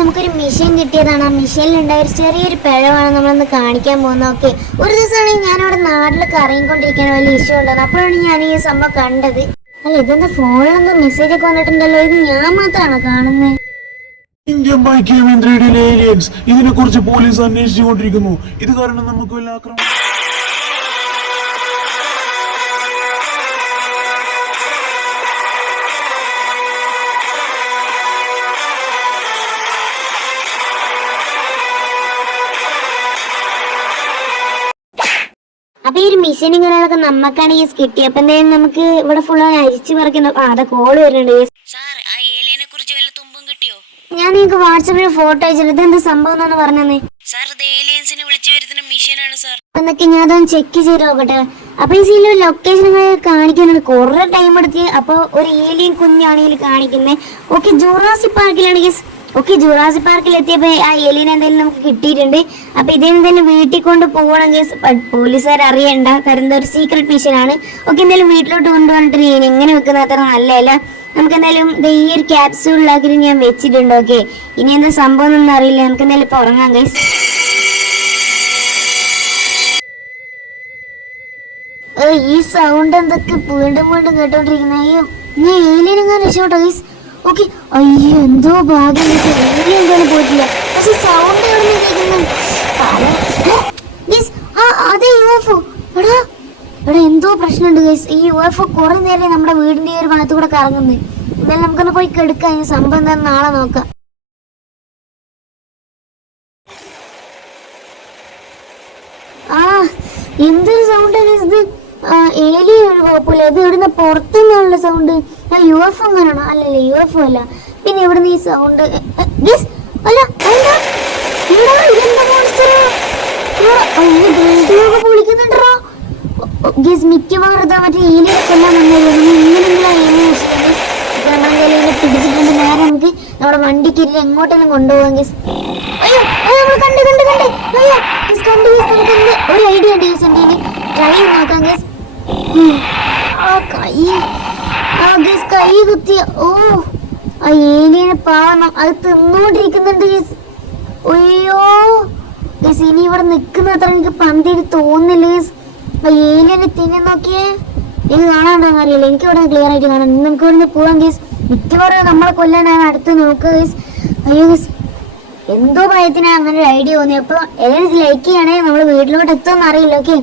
നമുക്കൊരു മിഷൻ കിട്ടിയതാണ്. ആ മിഷനിലുണ്ടായ ഒരു ചെറിയൊരു പിഴവാണ് നമ്മളൊന്ന് കാണിക്കാൻ പോകുന്നത്. ഓക്കെ, ഒരു ദിവസമാണെങ്കിൽ ഞാനവിടെ നാട്ടിൽ കറങ്ങിക്കൊണ്ടിരിക്കാൻ വലിയ ഇഷ്യൂ ഉണ്ടായിരുന്നു. അപ്പോഴാണ് ഞാൻ ഈ സംഭവം കണ്ടത്. അല്ല, ഇതെന്താ ഫോണിലൊന്നും മെസ്സേജ് ഒക്കെ വന്നിട്ടുണ്ടല്ലോ? ഇത് ഞാൻ മാത്രമാണോ കാണുന്നത്? ഇന്ത്യൻ കേന്ദ്രയിലെ ഏലിയൻസ് ഇതിനെ കുറിച്ച് പോലീസ് അന്വേഷിച്ചുകൊണ്ടിരിക്കുന്നു. ഇത് കാരണം നമുക്ക് വല്ല ആക്രമണം. അപ്പൊ ഈ ഒരു മിഷനും കാര്യങ്ങളൊക്കെ നമുക്കാണ് ഈ കിട്ടിയപ്പോ എന്തായാലും നമുക്ക് ഇവിടെ ഫുള്ള് അരിച്ചു പറിക്കുന്ന അതെ കോള് വരുന്നുണ്ട്. ഞാൻ നിങ്ങൾക്ക് വാട്സാപ്പിൽ ഫോട്ടോ അയച്ചിട്ട് എന്ത് സംഭവം എന്നാണ് പറഞ്ഞത് എന്നൊക്കെ ഞാൻ അതൊന്ന് ചെക്ക് ചെയ്ത് നോക്കട്ടെ. അപ്പൊ ഈ സീനിൽ ലൊക്കേഷൻ കാണിക്കുന്നുണ്ട്. കുറെ ടൈം എടുത്ത് അപ്പൊ ഒരു ഏലിയൻ കുഞ്ഞാണ് ഇതിൽ കാണിക്കുന്നത്. ഓക്കെ, ജുറാസിക് പാർക്കിലാണ് ഗൈസ്. ഓക്കെ, ജുറാസിക് പാർക്കിൽ എത്തിയപ്പോ ആ ഏലിയൻ എന്തായാലും നമുക്ക് കിട്ടിയിട്ടുണ്ട്. അപ്പൊ ഇതെന്തായാലും വീട്ടിൽ കൊണ്ട് പോകണം ഗൈസ്. പോലീസുകാർ അറിയണ്ട, കാരണം ഒരു സീക്രട്ട് മിഷൻ ആണ്. ഓക്കെ, എന്തായാലും വീട്ടിലോട്ട് കൊണ്ടുവന്നിട്ട് ഞാൻ എങ്ങനെ വെക്കുന്ന അത്ര നല്ലതല്ല. നമുക്ക് എന്തായാലും ഈ ഒരു ക്യാപ്സ്യൂളിലാക്കി ഞാൻ വെച്ചിട്ടുണ്ട്. ഓക്കെ, ഇനി എന്താ സംഭവം ഒന്നും അറിയില്ല. നമുക്ക് എന്തായാലും ഇപ്പൊ ഉറങ്ങാം ഗൈസ്. ഈ സൗണ്ട് എന്തൊക്കെ വീണ്ടും വീണ്ടും കേട്ടോണ്ടിരിക്കുന്ന. അയ്യോ, ഞാൻ ഏലിയൻ എങ്ങനെ രക്ഷപ്പെട്ടോ ഗൈസ്. ഓക്കെ, അയ്യോ എന്തോ ഭാഗ്യം, ഏലിയൻ എന്തായാലും പോയിട്ടില്ല. പക്ഷെ സൗണ്ട് എവിടെ കേൾക്കുന്നു? അതെ UFO. എടാ എന്തോ പ്രശ്നമുണ്ട് ഗൈസ്. ഈ UFO കുറെ നേരം നമ്മുടെ വീടിന്റെ ഒരു ഭാഗത്ത് കൂടെ കറങ്ങുന്നത്. എന്തായാലും നമുക്കൊന്ന് പോയി കെടുക്കാം. ഈ സംഭവം എന്തായാലും നാളെ നോക്കാം. എന്തൊരു സൗണ്ട് ഇത്? ഏലിയൻ ഒരു കുഴപ്പമില്ല. ഇത് ഇവിടുന്ന് പുറത്തുനിന്നുള്ള സൗണ്ട്. UFO അങ്ങനെയാണോ? അല്ലല്ലേ, UFO അല്ല. പിന്നെ ഇവിടുന്ന് ഈ സൗണ്ട് പൊളിക്കുന്നുണ്ടോ മിക്കവാറും മറ്റേ ഏലിയൊക്കെ എല്ലാം പിടിച്ചിട്ടുണ്ട്. നേരെ നമുക്ക് നമ്മുടെ വണ്ടിക്ക് എങ്ങോട്ടെല്ലാം കൊണ്ടുപോകാം ഗീസ്. അയ്യോ നമ്മൾ കണ്ട് അയ്യോ കണ്ട് ഒരു ഐഡിയ ഉണ്ട് ഗീസ്. എൻ്റെ ട്രൈ ചെയ്ത് നോക്കാം ഗീസ്. കൈ കുത്തിയ ആ ഏലിയനെ പാവണം, അത് തിന്നോണ്ടിരിക്കുന്നുണ്ട് ഗീസ്. അയ്യോ ഗീസ്, ഇനി ഇവിടെ നിൽക്കുന്ന അത്ര എനിക്ക് പന്തിയിട്ട് തോന്നുന്നില്ല ഗീസ്. ആ ഏലിയനെ തിന്നെ നോക്കിയേ. എനിക്ക് കാണാണ്ടോന്ന് അറിയില്ല, എനിക്ക് ഇവിടെ ക്ലിയർ ആയിട്ട് കാണാം. നമുക്ക് ഇവിടെ പോവാം ഗീസ്. മിക്കവാറും നമ്മളെ കൊല്ലാനാണ് അടുത്ത് നോക്കുക ഗീസ്. അയ്യോ ഗീസ്, എന്തോ ഭയത്തിനാണ് അങ്ങനെ ഒരു ഐഡിയ തോന്നി. അപ്പോൾ ഏതെങ്കിലും ലൈക്ക് ചെയ്യണേ. നമ്മൾ വീട്ടിലോട്ട് എത്തുമെന്ന് അറിയില്ല. ഓക്കെ.